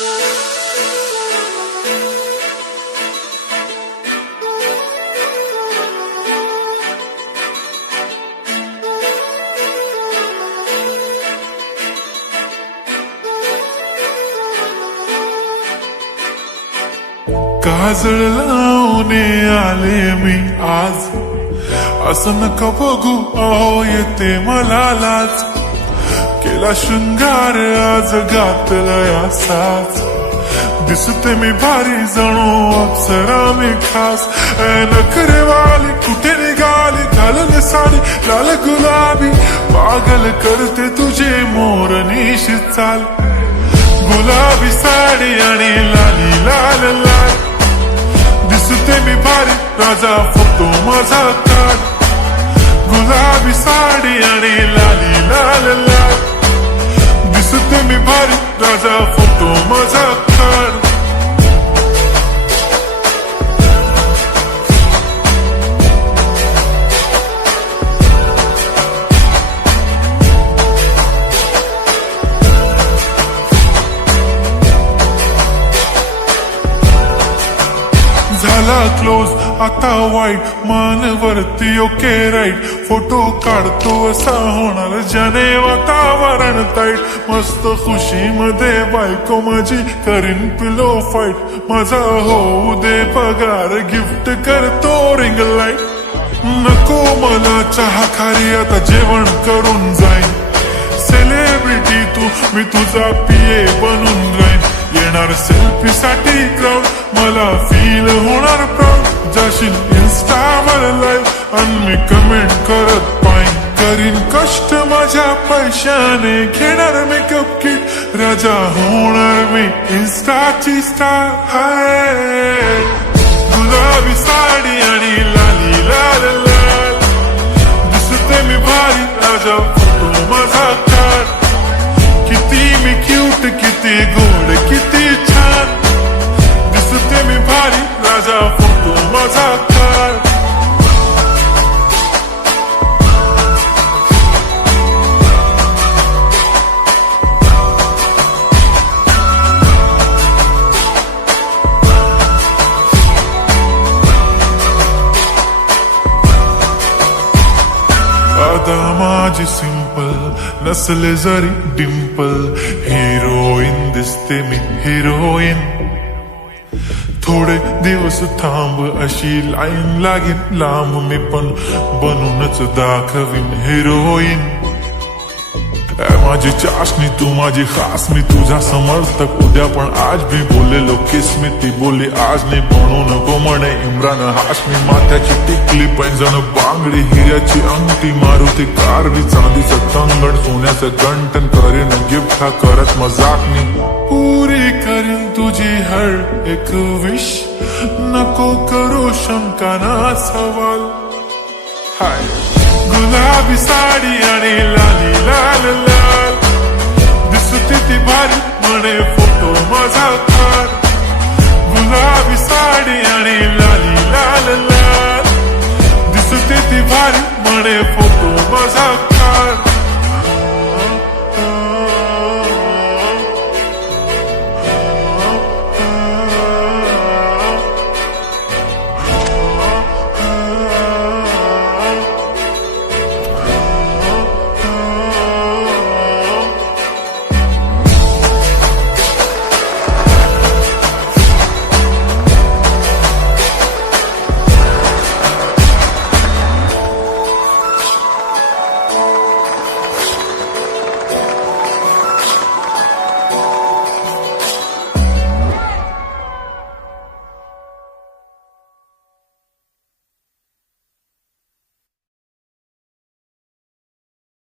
काजळ लावून आले मी आज, असं नका बघू अहो येते मला लाज. केला शृंगार आज घातलाय असाच, दिसते मी भारी जणू अप्सरा मी खास. नखरेवाली कुठे निघाली घालून साडी लाल गुलाबी, पागल करते तुझे मोरनीशी चाल. गुलाबी साडी आणि लाली लाल लाल, दिसते मी भारी राजा फोटो माझा काढ. गुलाबी साडी आणि लाली लाल लाल, दिसते मी भारी राजा फोटो माझा काढ. झाला क्लोज आता वाईट, मानवरती ओके राईट. फोटो काढतो असा होणार ज्याने वातावरण ताईट. मस्त खुशी मध्ये बायको माझी करीन पिलो फाईट. माझा होऊ दे पगार गिफ्ट करतो रिंग लाईट. नको मला चहा खारी आता जेवण करून जाईन. सेलिब्रिटी तू मी तुझा पिये बनून राहीन. येणार सेल्फी साठी क्राऊड मला फील होणार प्राऊड. जाशील इन्स्टावर लाईव्ह आणि मी कमेंट करत पाईन. करीन कष्ट माझ्या पैशाने घेणार मेकअप किट. राजा होणार मी इन्स्टाची स्टार. हाय गुलाबी साडी आणि लाली लाल लाल, दिसते मी भारी राजा फोटो माझा काढ. किती मी क्यूट किती गोड किती छान, दिसते मी भारी राजा फोटो माझा काढ. आता माझी सिंपल नसले जरी डिंपल, हिरोईन दिसते मी हिरोईन. थोडे दिवस थांब अशी लाईन लागेल लांब, मी पण बनूनच दाखवीन हिरोईन. माझी चाशनी तू माझी खास, मी तुझा समर्थक उद्या पण आज भी बोलेलो किस मी. ती बोली आज नाही बनू नको म्हणे इम्रान हाशमी. माथ्याची टिकली पैंजण बांगडी हिऱ्याची अंगठी, मारुती कारवी चांदीचं कंगण सोन्याचं गंटन. करीन गिफ्ट हा करत मजाक मी, पुरी करीन तुझी हर एक विश. नको करू शंका ना सवाल. हाय गुलाबी साडी आणि लाली लाल लाल, दिसते ती भारी म्हणे फोटो माझा काढ. गुलाबी साडी आणि लाली लाल लाल, दिसते ती भारी म्हणे फोटो माझा